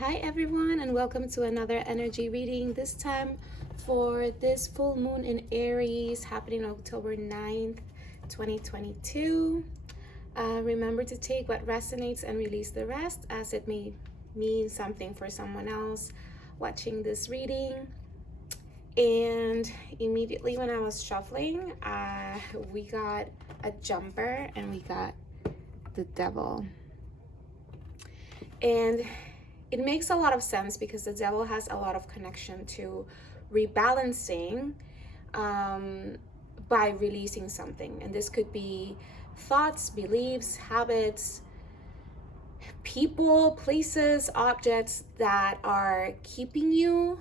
Hi everyone, and welcome to another energy reading, this time for this full moon in Aries happening October 9th, 2022. Remember to take what resonates and release the rest, as it may mean something for someone else watching this reading. And immediately when I was shuffling, we got a jumper and we got the devil. And it makes a lot of sense because the devil has a lot of connection to rebalancing by releasing something. And this could be thoughts, beliefs, habits, people, places, objects that are keeping you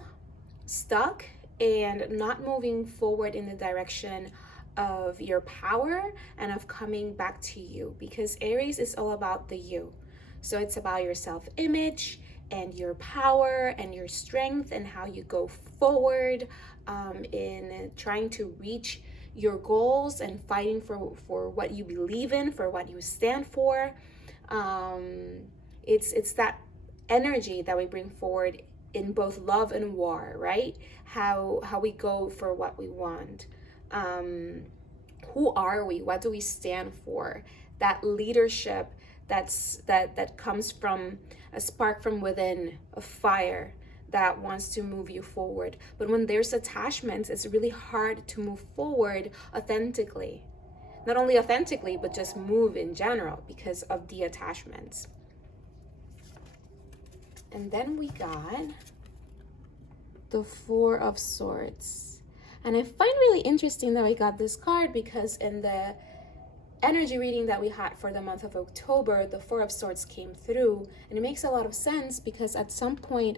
stuck and not moving forward in the direction of your power and of coming back to you, because Aries is all about the you. So it's about your self-image and your power and your strength and how you go forward in trying to reach your goals and fighting for what you believe in, for what you stand for. It's that energy that we bring forward in both love and war, right? How we go for what we want. Who are we? What do we stand for? That leadership that comes from a spark from within, a fire that wants to move you forward. But when there's attachments, it's really hard to move forward authentically. Not only authentically, but just move in general because of the attachments. And then we got the Four of Swords. And I find really interesting that we got this card because in the energy reading that we had for the month of October, the Four of Swords came through, and it makes a lot of sense because at some point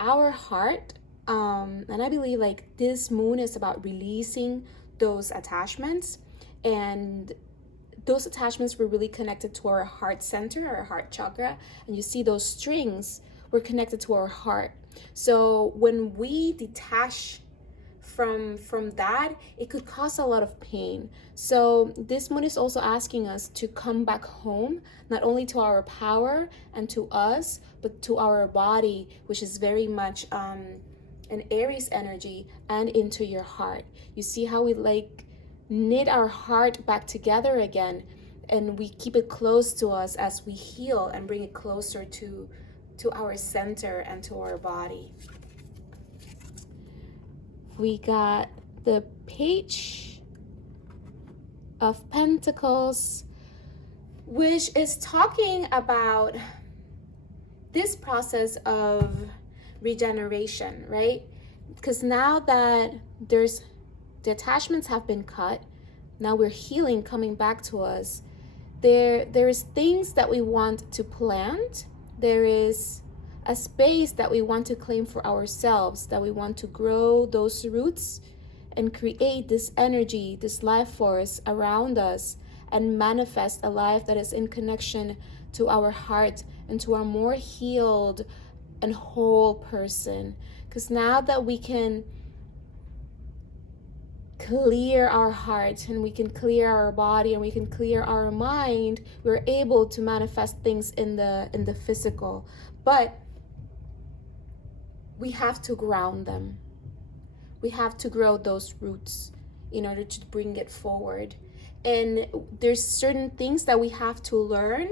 our heart, and I believe like this moon is about releasing those attachments, and those attachments were really connected to our heart center, our heart chakra, and you see those strings were connected to our heart. So when we detach from that, it could cause a lot of pain. So this moon is also asking us to come back home, not only to our power and to us, but to our body, which is very much an Aries energy, and into your heart. You see how we like knit our heart back together again, and we keep it close to us as we heal and bring it closer to our center and to our body. We got the Page of Pentacles, which is talking about this process of regeneration, right? Because now that the attachments have been cut, now we're healing, coming back to us. There is things that we want to plant. There is a space that we want to claim for ourselves, that we want to grow those roots and create this energy, this life force around us, and manifest a life that is in connection to our heart and to a more healed and whole person. Because now that we can clear our heart and we can clear our body and we can clear our mind, we're able to manifest things in the physical. But we have to ground them. We have to grow those roots in order to bring it forward. And there's certain things that we have to learn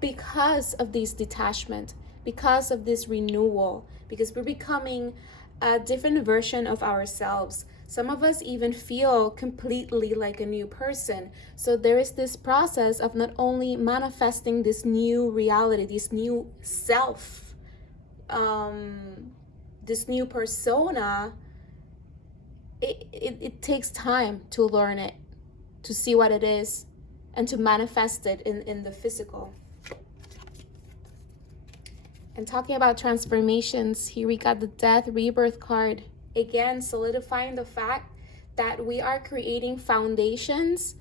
because of this detachment, because of this renewal, because we're becoming a different version of ourselves. Some of us even feel completely like a new person. So there is this process of not only manifesting this new reality, this new self, this new persona. It takes time to learn it, to see what it is, and to manifest it in the physical. And talking about transformations, here we got the Death Rebirth card. Again, solidifying the fact that we are creating foundations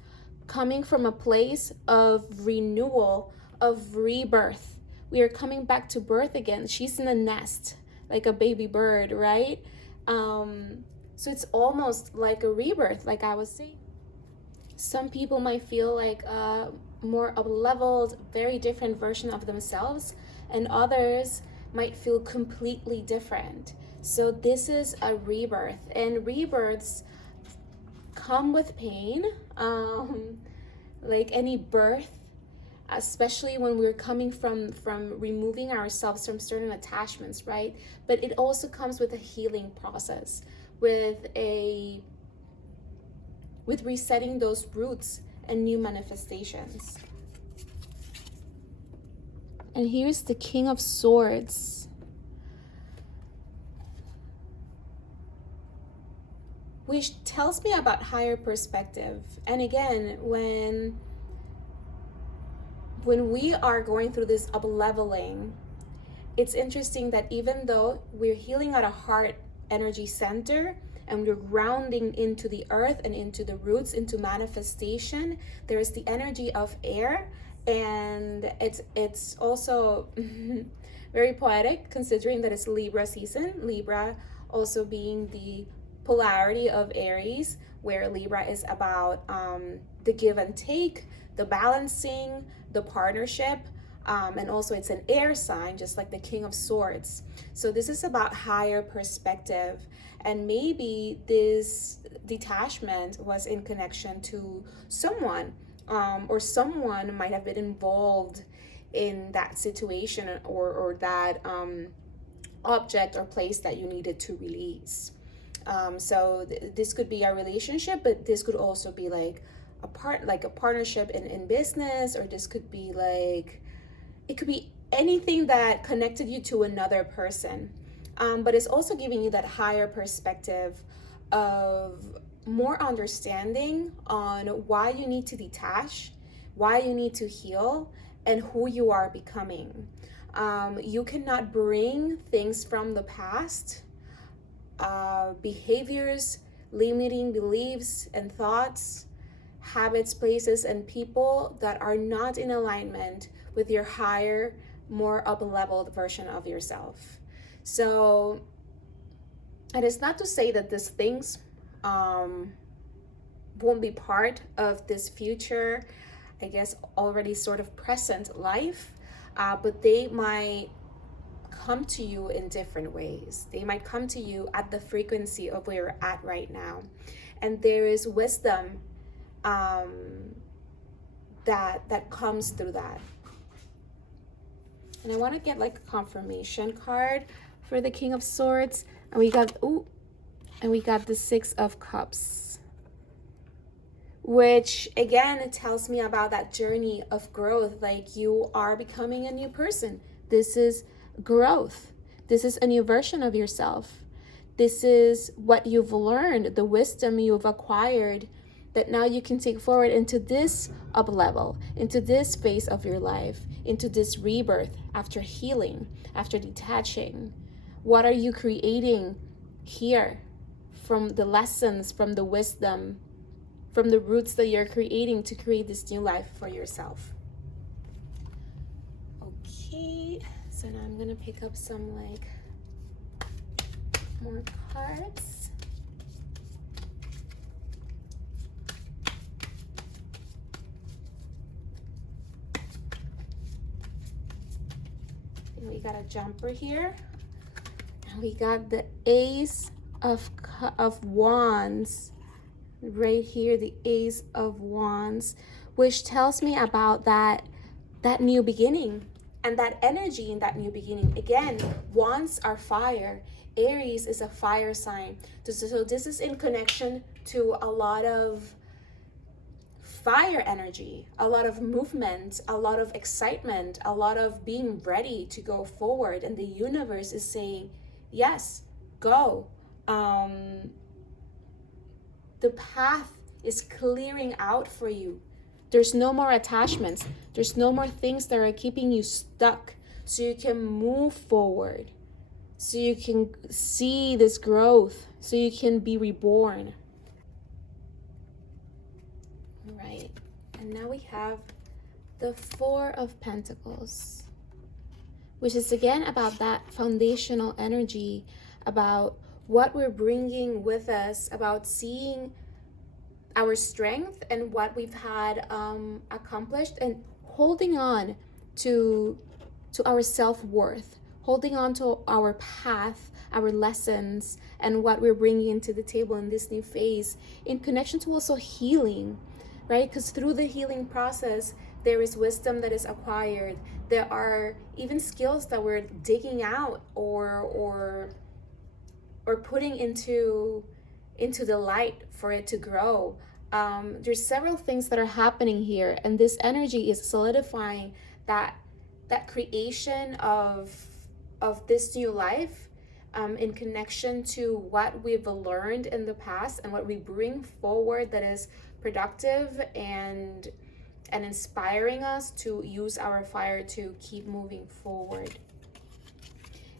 coming from a place of renewal, of rebirth. We are coming back to birth again. She's in a nest, like a baby bird, right? So it's almost like a rebirth, like I was saying. Some people might feel like more up-leveled, very different version of themselves, and others might feel completely different. So this is a rebirth, and rebirths come with pain, like any birth, especially when we're coming from removing ourselves from certain attachments, right? But it also comes with a healing process, with resetting those roots and new manifestations. And here's the King of Swords, which tells me about higher perspective. And again, when we are going through this up-leveling, it's interesting that even though we're healing at a heart energy center and we're grounding into the earth and into the roots, into manifestation, there is the energy of air, and it's also very poetic considering that it's Libra season. Libra also being the polarity of Aries, where Libra is about the give and take, the balancing, the partnership, and also it's an air sign, just like the King of Swords. So this is about higher perspective, and maybe this detachment was in connection to someone, or someone might have been involved in that situation, or that object or place that you needed to release. So this could be a relationship, but this could also be like a partnership in business, or this could be like, it could be anything that connected you to another person. But it's also giving you that higher perspective of more understanding on why you need to detach, why you need to heal, and who you are becoming. You cannot bring things from the past, behaviors, limiting beliefs and thoughts, habits, places, and people that are not in alignment with your higher, more up-leveled version of yourself. So, and it's not to say that these things won't be part of this future, I guess already sort of present life, but they might come to you in different ways. They might come to you at the frequency of where you're at right now. And there is wisdom that comes through that. And I want to get like a confirmation card for the King of Swords. And we got the Six of Cups, which again, it tells me about that journey of growth. Like, you are becoming a new person. This is growth. This is a new version of yourself. This is what you've learned, the wisdom you've acquired, that now you can take forward into this up level, into this phase of your life, into this rebirth, after healing, after detaching. What are you creating here from the lessons, from the wisdom, from the roots that you're creating to create this new life for yourself? Okay, so now I'm gonna pick up some like more cards. And we got a jumper here. And we got the Ace of Wands right here, the Ace of Wands, which tells me about that new beginning and that energy in that new beginning. Again, wands are fire. Aries is a fire sign. So this is in connection to a lot of fire energy, a lot of movement, a lot of excitement, a lot of being ready to go forward. And the universe is saying, yes, go. The path is clearing out for you. There's no more attachments. There's no more things that are keeping you stuck. So you can move forward. So you can see this growth. So you can be reborn. All right. And now we have the Four of Pentacles, which is again about that foundational energy, about what we're bringing with us, about seeing our strength and what we've had accomplished, and holding on to our self-worth, holding on to our path, our lessons, and what we're bringing into the table in this new phase, in connection to also healing, right? Because through the healing process, there is wisdom that is acquired. There are even skills that we're digging out or putting into the light for it to grow. There's several things that are happening here, and this energy is solidifying that creation of this new life, in connection to what we've learned in the past and what we bring forward that is productive and inspiring us to use our fire to keep moving forward.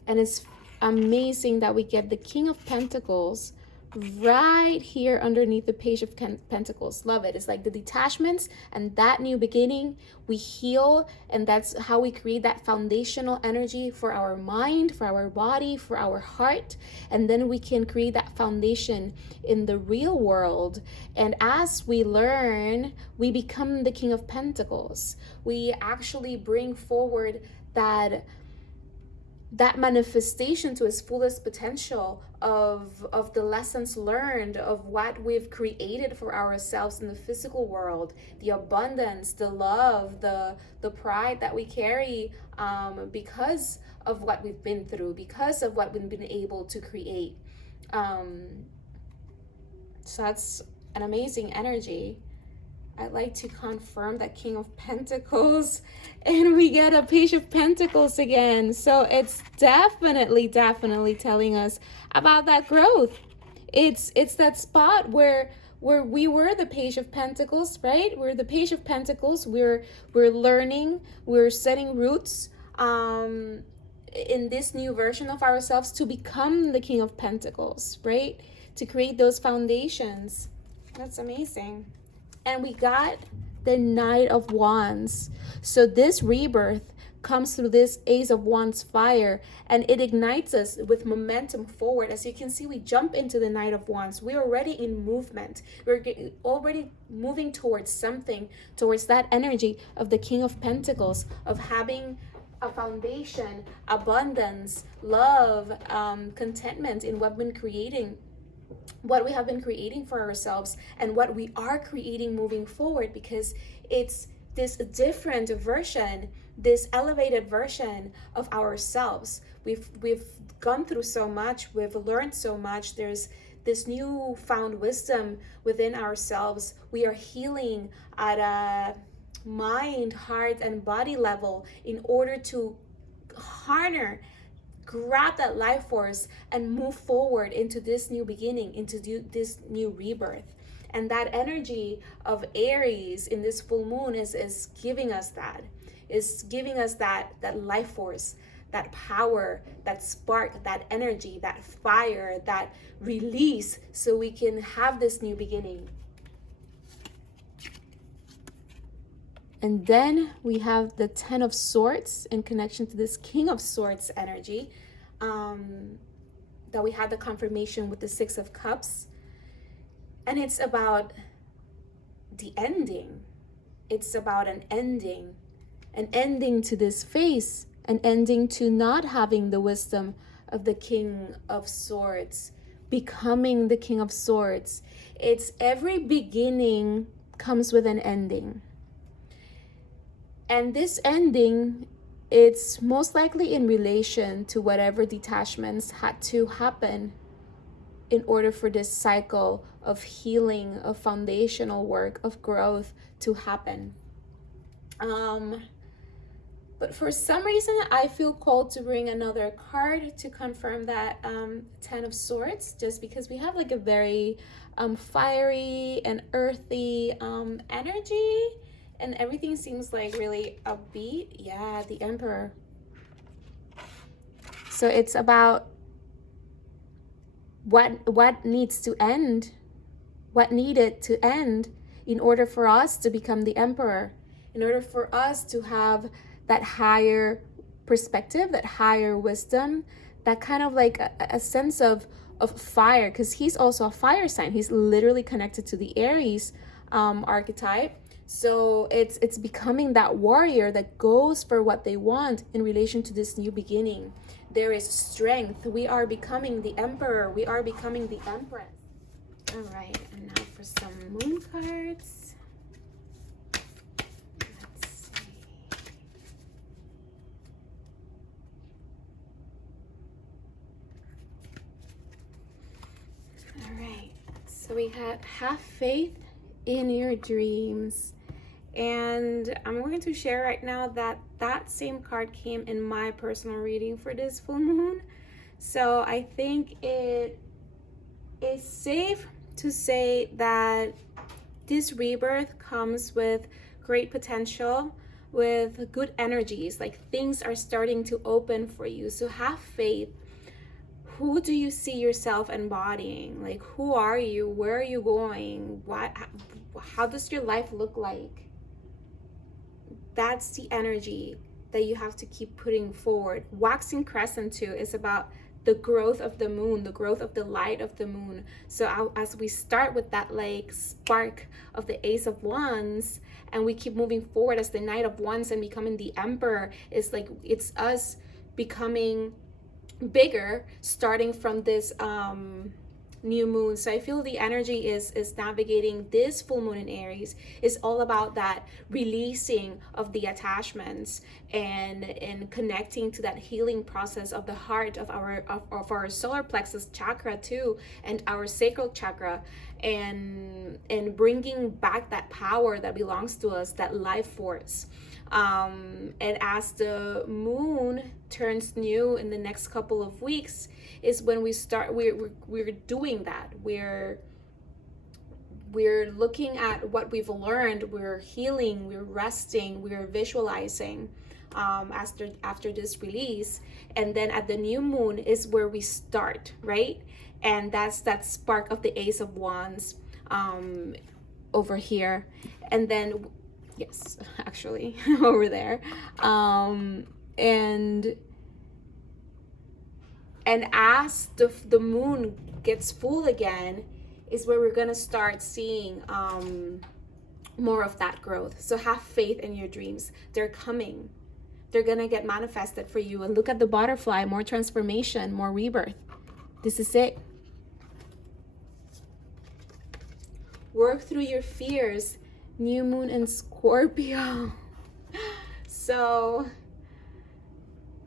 And it's amazing that we get the King of Pentacles right here underneath the Page of Pentacles. Love it. It's like the detachments and that new beginning. We heal, and that's how we create that foundational energy for our mind, for our body, for our heart. And then we can create that foundation in the real world. And as we learn, we become the King of Pentacles. We actually bring forward that manifestation to its fullest potential of the lessons learned, of what we've created for ourselves in the physical world, the abundance, the love, the pride that we carry, because of what we've been through, because of what we've been able to create. So that's an amazing energy. I'd like to confirm that King of Pentacles, and we get a Page of Pentacles again. So it's definitely telling us about that growth. It's that spot where we were the Page of Pentacles, right? We're the Page of Pentacles. We're learning, we're setting roots in this new version of ourselves to become the King of Pentacles, right? To create those foundations. That's amazing. And we got the Knight of Wands. So this rebirth comes through this Ace of Wands fire, and it ignites us with momentum forward. As you can see, we jump into the Knight of Wands. We're already in movement. We're already moving towards something, towards that energy of the King of Pentacles, of having a foundation, abundance, love, contentment in what we've been creating, what we have been creating for ourselves, and what we are creating moving forward, because it's this different version, this elevated version of ourselves. We've gone through so much, we've learned so much. There's this new found wisdom within ourselves. We are healing at a mind, heart, and body level in order to grab that life force and move forward into this new beginning, into this new rebirth. And that energy of Aries in this full moon is giving us that, that life force, that power, that spark, that energy, that fire, that release, so we can have this new beginning. And then we have the Ten of Swords in connection to this King of Swords energy, that we had the confirmation with the Six of Cups. And it's about the ending. It's about an ending to this phase, an ending to not having the wisdom of the King of Swords, becoming the King of Swords. It's every beginning comes with an ending. And this ending, it's most likely in relation to whatever detachments had to happen in order for this cycle of healing, of foundational work, of growth to happen. But for some reason, I feel called to bring another card to confirm that Ten of Swords, just because we have like a very fiery and earthy energy. And everything seems like really upbeat. Yeah, the Emperor. So it's about what needs to end, what needed to end in order for us to become the Emperor, in order for us to have that higher perspective, that higher wisdom, that kind of like a sense of of fire, because he's also a fire sign. He's literally connected to the Aries archetype. So it's becoming that warrior that goes for what they want in relation to this new beginning. There is strength. We are becoming the emperor. We are becoming the empress. All right, and now for some moon cards. Let's see. All right, so we have faith in your dreams. And I'm going to share right now that that same card came in my personal reading for this full moon. So I think it is safe to say that this rebirth comes with great potential, with good energies, like things are starting to open for you. So have faith. Who do you see yourself embodying? Like, who are you? Where are you going? How does your life look like? That's the energy that you have to keep putting forward. Waxing crescent too is about the growth of the moon, the growth of the light of the moon. So as we start with that like spark of the Ace of Wands, and we keep moving forward as the Knight of Wands and becoming the Emperor, it's like it's us becoming bigger, starting from this new moon. So I feel the energy is navigating this full moon in Aries is all about that releasing of the attachments and connecting to that healing process of the heart of our solar plexus chakra too, and our sacral chakra, and bringing back that power that belongs to us, that life force. And as the moon turns new in the next couple of weeks is when we start, we're doing that. We're looking at what we've learned, we're healing, we're resting, we're visualizing after this release. And then at the new moon is where we start, right? And that's that spark of the Ace of Wands over here. And then yes, actually over there. And as the moon gets full again is where we're gonna start seeing more of that growth. So have faith in your dreams. They're coming. They're gonna get manifested for you. And look at the butterfly, more transformation, more rebirth. This is it. Work through your fears. New moon in Scorpio. So,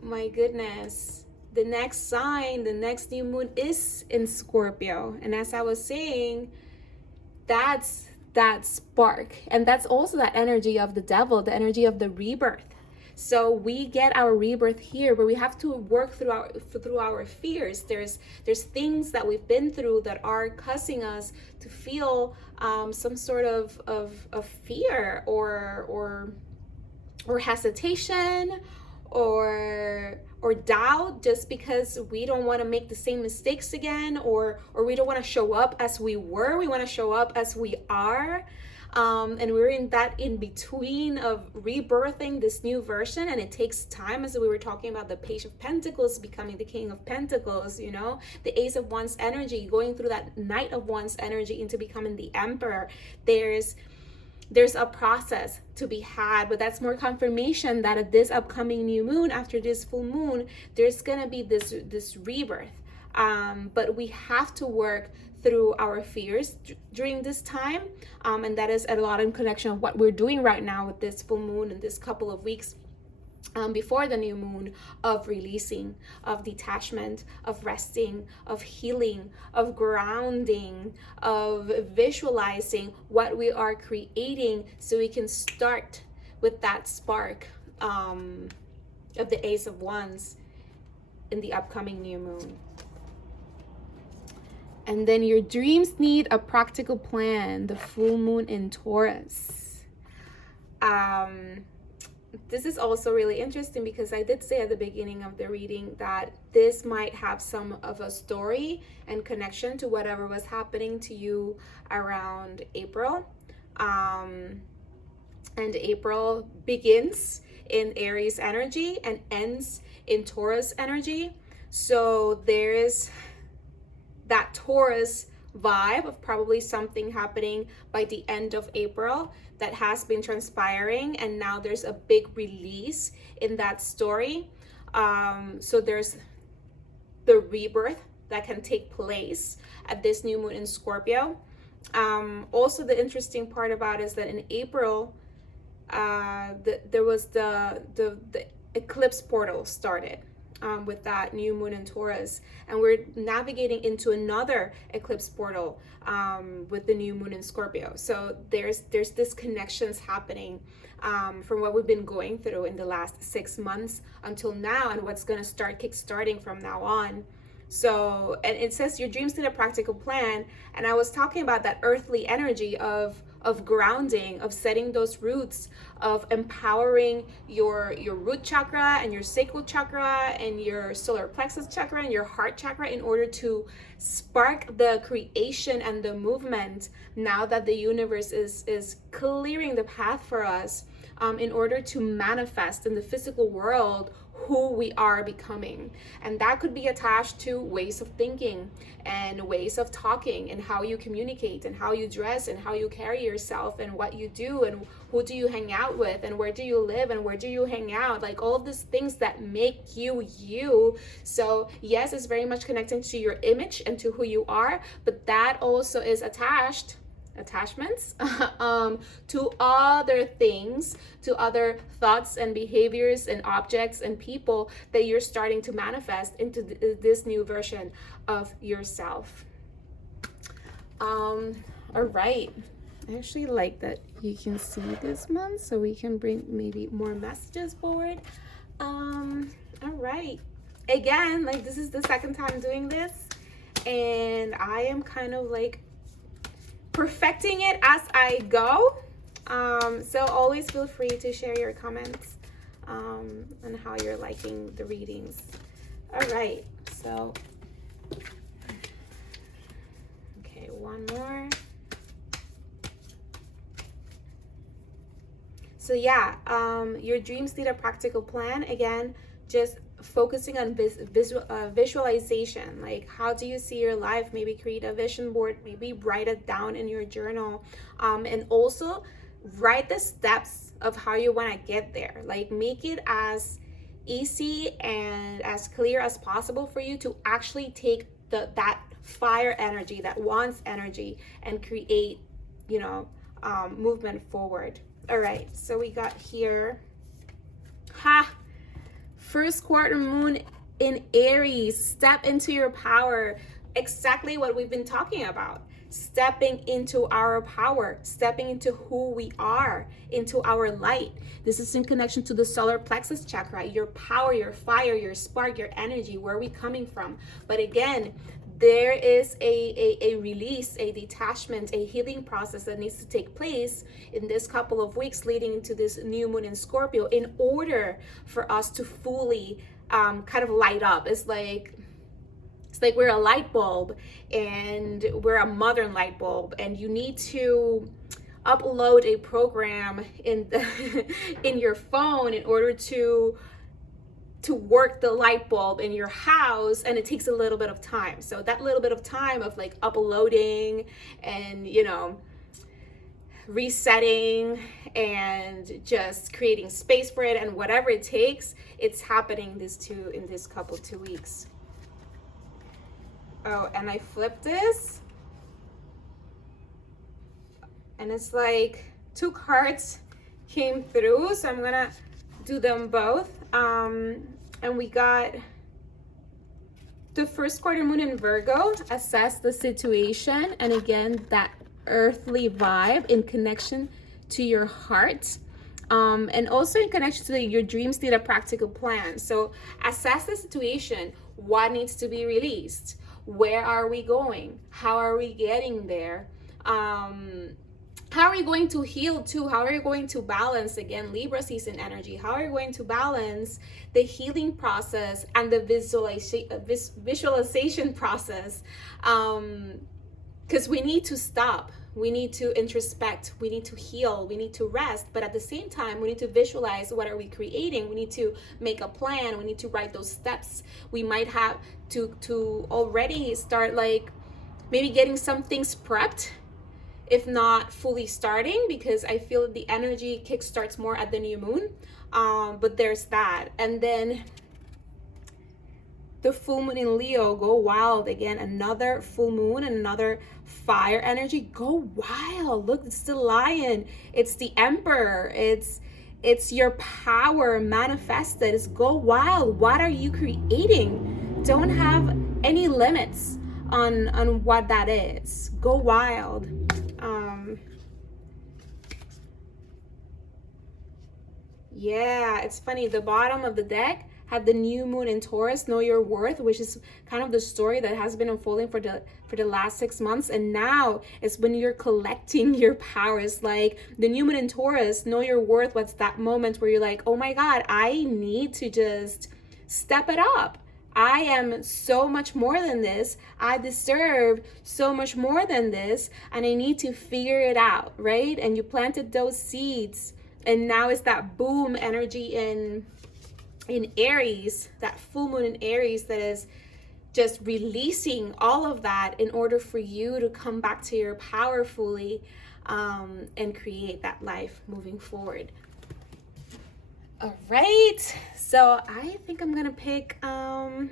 my goodness, the next sign, the next new moon is in Scorpio. And as I was saying, that's that spark. And that's also that energy of the devil, the energy of the rebirth. So we get our rebirth here, but we have to work through our fears. There's things that we've been through that are causing us to feel some sort of fear or hesitation or doubt, just because we don't want to make the same mistakes again, or we don't want to show up as we were. We want to show up as we are. And we're in that in between of rebirthing this new version, and it takes time, as we were talking about the Page of Pentacles becoming the King of Pentacles, you know, the Ace of Wands energy, going through that Knight of Wands energy into becoming the Emperor. There's a process to be had, but that's more confirmation that at this upcoming new moon, after this full moon, there's gonna be this rebirth. But we have to work through our fears during this time, and that is a lot in connection of what we're doing right now with this full moon and this couple of weeks before the new moon, of releasing, of detachment, of resting, of healing, of grounding, of visualizing what we are creating, so we can start with that spark of the Ace of Wands in the upcoming new moon. And then your dreams need a practical plan, the full moon in Taurus. This is also really interesting because I did say at the beginning of the reading that this might have some of a story and connection to whatever was happening to you around April. And April begins in Aries energy and ends in Taurus energy. So there is that Taurus vibe of probably something happening by the end of April that has been transpiring, and now there's a big release in that story. So there's the rebirth that can take place at this new moon in Scorpio. Also, the interesting part about it is that in April, there was the eclipse portal started with that new moon in Taurus, and we're navigating into another eclipse portal with the new moon in Scorpio. So there's this connections happening from what we've been going through in the last 6 months until now, and what's going to start kickstarting from now on. So, and it says your dreams need a practical plan, and I was talking about that earthly energy of grounding, of setting those roots, of empowering your root chakra and your sacral chakra and your solar plexus chakra and your heart chakra in order to spark the creation and the movement now that the universe is clearing the path for us, in order to manifest in the physical world who we are becoming. And that could be attached to ways of thinking and ways of talking and how you communicate and how you dress and how you carry yourself and what you do and who do you hang out with and where do you live and where do you hang out, like all of these things that make you you. So yes, it's very much connected to your image and to who you are, but that also is attachments to other things, to other thoughts and behaviors and objects and people that you're starting to manifest into this new version of yourself. All right, I actually like that you can see this month, so we can bring maybe more messages forward. All right, again, like this is the second time doing this, and I am kind of like perfecting it as I go. So always feel free to share your comments on how you're liking the readings. All right, so okay, one more. So yeah, your dreams need a practical plan. Again, just focusing on visualization. Like, how do you see your life? Maybe create a vision board, maybe write it down in your journal, and also write the steps of how you want to get there. Like, make it as easy and as clear as possible for you to actually take that fire energy, that wants energy, and create, movement forward. All right, so we got here, first quarter moon in Aries. Step into your power. Exactly what we've been talking about. Stepping into our power, stepping into who we are, into our light. This is in connection to the solar plexus chakra, your power, your fire, your spark, your energy. Where are we coming from? But again, there is a release, a detachment, a healing process that needs to take place in this couple of weeks leading into this new moon in Scorpio in order for us to fully kind of light up. It's like we're a light bulb, and we're a modern light bulb, and you need to upload a program in your phone in order to work the light bulb in your house, and it takes a little bit of time. So that little bit of time of like uploading and resetting and just creating space for it and whatever it takes, it's happening in this couple 2 weeks. Oh, and I flipped this, and it's like 2 cards came through, so I'm gonna do them both. And we got the first quarter moon in Virgo. Assess the situation, and again, that earthly vibe in connection to your heart, and also in connection to your dreams need a practical plan. So assess the situation. What needs to be released? Where are we going? How are we getting there? How are you going to heal too? How are you going to balance, again, Libra season energy? How are you going to balance the healing process and the visualization process? Because we need to stop. We need to introspect. We need to heal. We need to rest. But at the same time, we need to visualize what are we creating. We need to make a plan. We need to write those steps. We might have to already start like maybe getting some things prepped, if not fully starting, because I feel the energy kick starts more at the new moon. But there's that. And then the full moon in Leo, go wild again. Another full moon and another fire energy. Go wild. Look, it's the lion. It's the emperor. It's your power manifested. It's go wild. What are you creating? Don't have any limits on what that is. Go wild. Yeah, it's funny. The bottom of the deck had the new moon in Taurus, know your worth, which is kind of the story that has been unfolding for the last 6 months. And now it's when you're collecting your powers, like the new moon in Taurus, know your worth. What's that moment where you're like, oh my God, I need to just step it up. I am so much more than this. I deserve so much more than this, and I need to figure it out, right? And you planted those seeds, and now it's that boom energy in Aries, that full moon in Aries, that is just releasing all of that in order for you to come back to your power fully, and create that life moving forward. All right, so I think I'm gonna pick I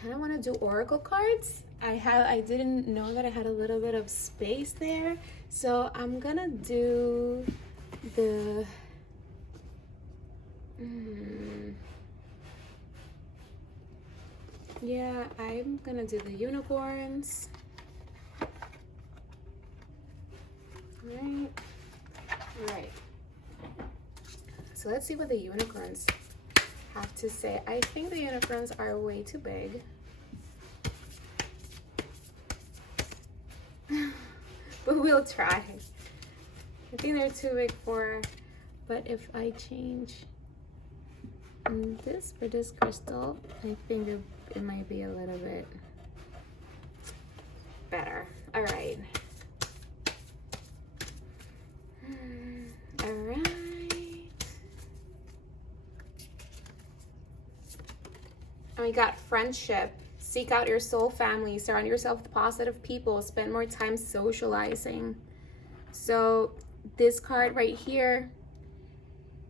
kind of want to do oracle cards. I didn't know that I had a little bit of space there, so I'm gonna do the yeah, I'm gonna do the unicorns. Right. So let's see what the unicorns have to say. I think the unicorns are way too big. But we'll try. I think they're too big for, but if I change this for this crystal, I think it might be a little bit better. All right. All right. And we got friendship. Seek out your soul family. Surround yourself with positive people. Spend more time socializing. So this card right here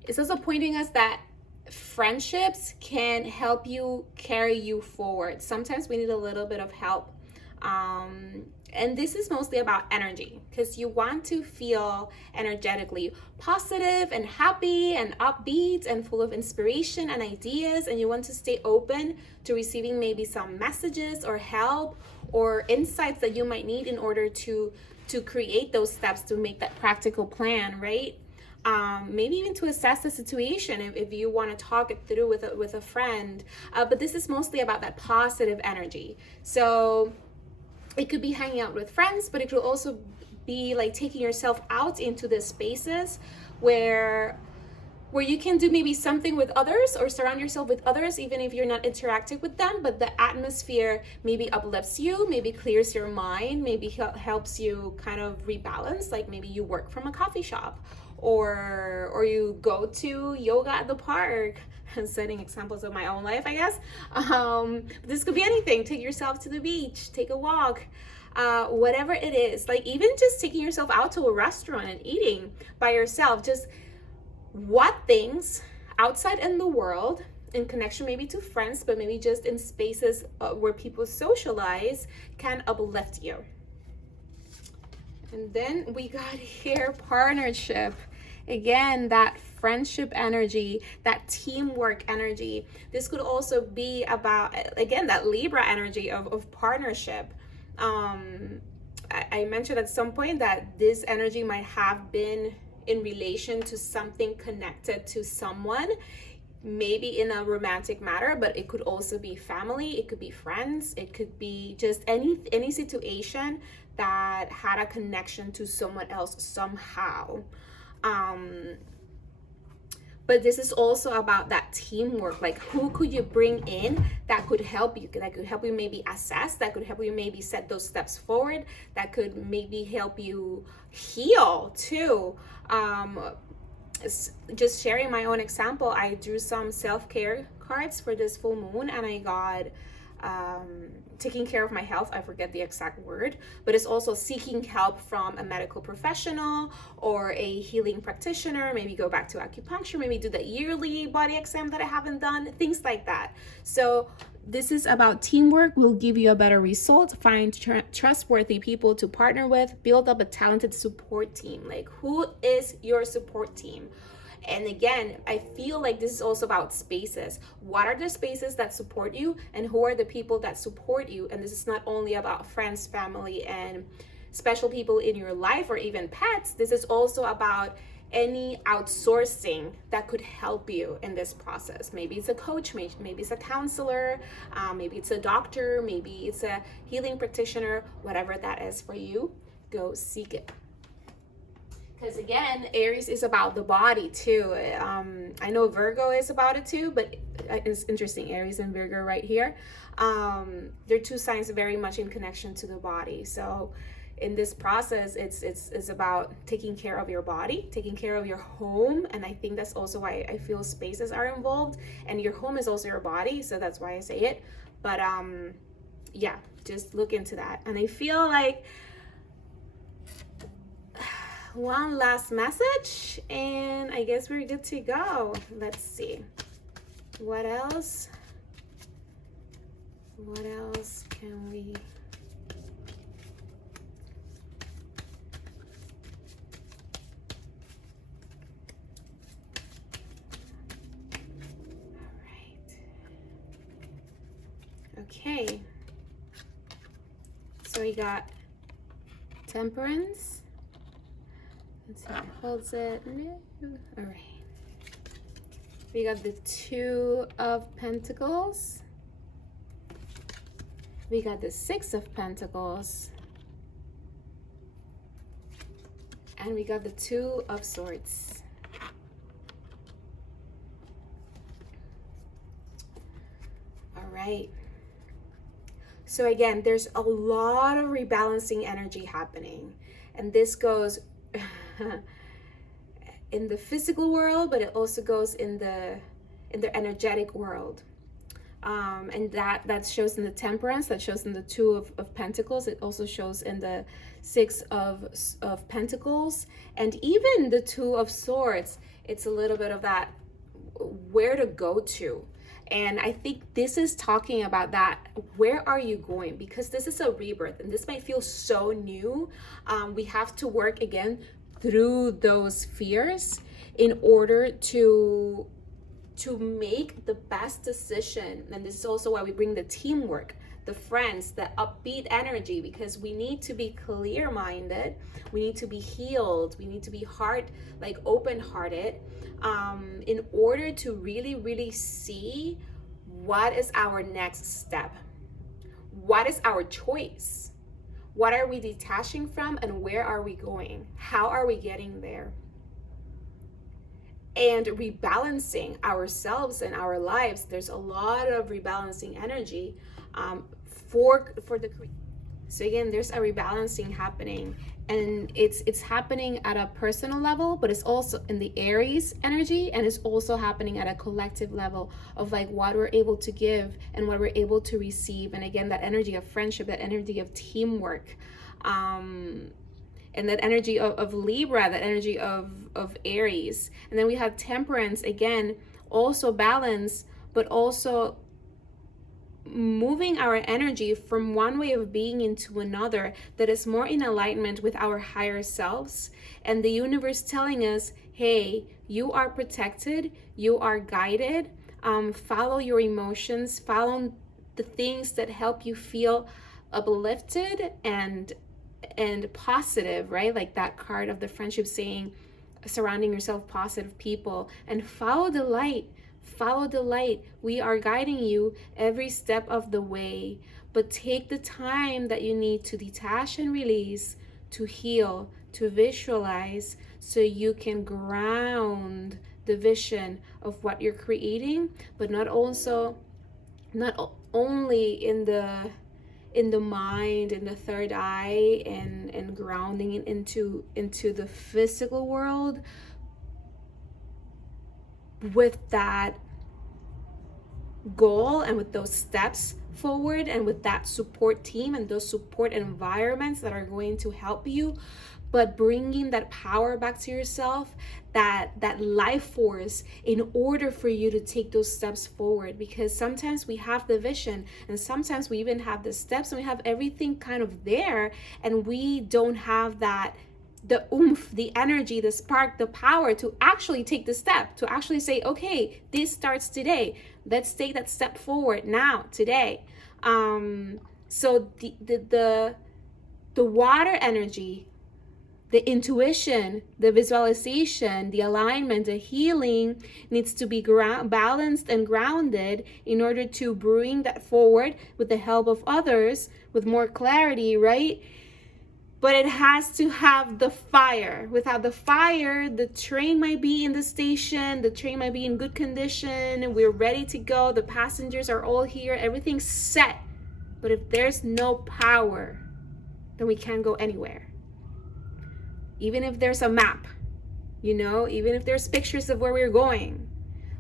is also pointing us that friendships can help you carry you forward. Sometimes we need a little bit of help. And this is mostly about energy, because you want to feel energetically positive and happy and upbeat and full of inspiration and ideas, and you want to stay open to receiving maybe some messages or help or insights that you might need in order to create those steps to make that practical plan, right? Maybe even to assess the situation if you want to talk it through with a friend. But this is mostly about that positive energy. So it could be hanging out with friends, but it could also be like taking yourself out into the spaces where you can do maybe something with others or surround yourself with others, even if you're not interacting with them, but the atmosphere maybe uplifts you, maybe clears your mind, maybe helps you kind of rebalance. Like maybe you work from a coffee shop, or you go to yoga at the park. I'm setting examples of my own life, I guess. This could be anything. Take yourself to the beach, take a walk, whatever it is. Like even just taking yourself out to a restaurant and eating by yourself. Just what things outside in the world, in connection maybe to friends, but maybe just in spaces where people socialize, can uplift you. And then we got here partnership. Again, that friendship energy, that teamwork energy. This could also be about, again, that Libra energy of partnership. I mentioned at some point that this energy might have been in relation to something connected to someone, maybe in a romantic matter, but it could also be family, it could be friends, it could be just any situation that had a connection to someone else somehow. But this is also about that teamwork. Like who could you bring in that could help you, that could help you maybe assess, that could help you maybe set those steps forward, that could maybe help you heal too. just sharing my own example, I drew some self-care cards for this full moon, and I got taking care of my health. I forget the exact word, but it's also seeking help from a medical professional or a healing practitioner. Maybe go back to acupuncture, maybe do the yearly body exam that I haven't done, things like that. So this is about teamwork will give you a better result. Find trustworthy people to partner with, build up a talented support team. Like, who is your support team? And again, I feel like this is also about spaces. What are the spaces that support you, and who are the people that support you? And this is not only about friends, family, and special people in your life, or even pets. This is also about any outsourcing that could help you in this process. Maybe it's a coach, maybe it's a counselor, maybe it's a doctor, maybe it's a healing practitioner. Whatever that is for you, go seek it. Because again, Aries is about the body too. I know Virgo is about it too, but it's interesting, Aries and Virgo right here. They're two signs very much in connection to the body. So in this process, it's about taking care of your body, taking care of your home. And I think that's also why I feel spaces are involved. And your home is also your body, so that's why I say it. But yeah, just look into that. And I feel like one last message, and I guess we're good to go. Let's see. What else? What else can we... Okay, so we got Temperance. Let's see if it holds it. No. All right. We got the Two of Pentacles. We got the Six of Pentacles. And we got the Two of Swords. All right. So again, there's a lot of rebalancing energy happening. And this goes in the physical world, but it also goes in the energetic world. And that shows in the Temperance, that shows in the Two of Pentacles. It also shows in the Six of Pentacles. And even the Two of Swords, it's a little bit of that, where to go to. And I think this is talking about that. Where are you going? Because this is a rebirth, and this might feel so new. We have to work again through those fears in order to make the best decision. And this is also why we bring the teamwork, the friends, the upbeat energy, because we need to be clear-minded, we need to be healed, we need to be open-hearted, in order to really see what is our next step, what is our choice, what are we detaching from, and where are we going, how are we getting there. And rebalancing ourselves and our lives, there's a lot of rebalancing energy for the... So again, there's a rebalancing happening, and it's happening at a personal level, but it's also in the Aries energy, and it's also happening at a collective level of like what we're able to give and what we're able to receive. And again, that energy of friendship, that energy of teamwork, and that energy of Libra, that energy of Aries. And then we have Temperance, again, also balance, but also moving our energy from one way of being into another that is more in alignment with our higher selves, and the universe telling us, hey, you are protected, you are guided, follow your emotions, follow the things that help you feel uplifted and positive, right? Like that card of the friendship saying, surrounding yourself positive people, and follow the light. Follow the light. We are guiding you every step of the way, but take the time that you need to detach and release, to heal, to visualize, so you can ground the vision of what you're creating, but not only in the mind, in the third eye, and grounding it into the physical world, with that goal and with those steps forward and with that support team and those support environments that are going to help you, but bringing that power back to yourself, that life force, in order for you to take those steps forward. Because sometimes we have the vision, and sometimes we even have the steps, and we have everything kind of there, and we don't have that, the oomph, the energy, the spark, the power to actually take the step, to actually say, okay, this starts today. Let's take that step forward now, today. So the water energy, the intuition, the visualization, the alignment, the healing needs to be balanced and grounded in order to bring that forward with the help of others with more clarity, right? But it has to have the fire. Without the fire, the train might be in the station, the train might be in good condition, we're ready to go, the passengers are all here, everything's set. But if there's no power, then we can't go anywhere. Even if there's a map, even if there's pictures of where we're going,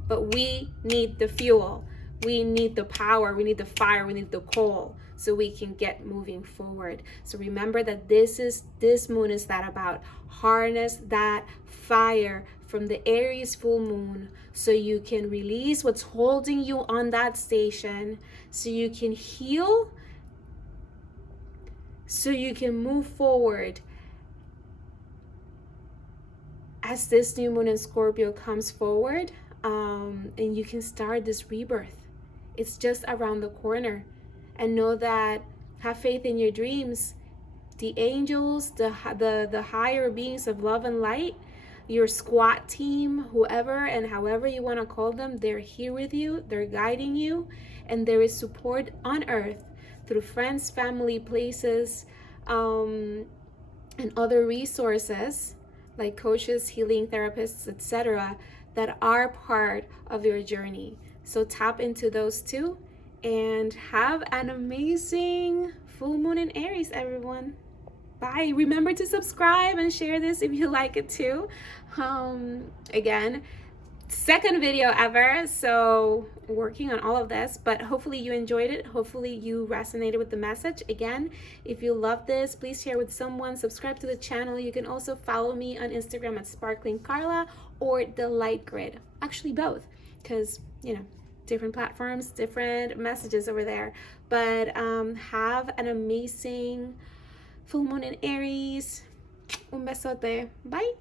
but we need the fuel, we need the power, we need the fire, we need the coal, so we can get moving forward. So remember that this moon is that about harness that fire from the Aries full moon, so you can release what's holding you on that station, so you can heal, so you can move forward as this new moon in Scorpio comes forward, and you can start this rebirth. It's just around the corner. And know that, have faith in your dreams. The angels, the higher beings of love and light, your squad team, whoever and however you want to call them, they're here with you, they're guiding you, and there is support on earth through friends, family, places, and other resources like coaches, healing therapists, etc., that are part of your journey. So tap into those too, and have an amazing full moon in Aries, everyone. Bye. Remember to subscribe and share this if you like it too. Again, second video ever, so working on all of this, but hopefully you enjoyed it. Hopefully you resonated with the message. Again, if you love this, please share with someone, subscribe to the channel. You can also follow me on Instagram at Sparkling Carla or The Light Grid. Actually both, because different platforms, different messages over there. But have an amazing full moon in Aries. Un besote. Bye.